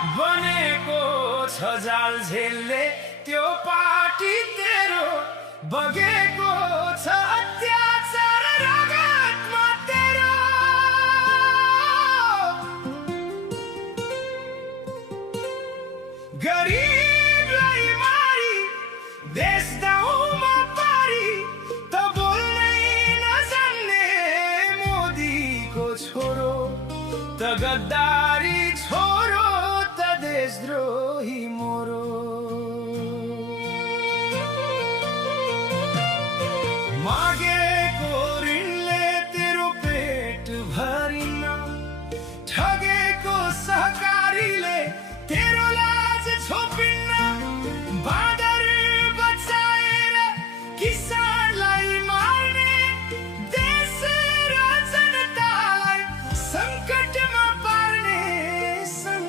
बनेको छ जाल झेलले त्यो पार्टी तेरो बगेको छ अत्याचार रगतमा तेरो गरीबलाई मारी देश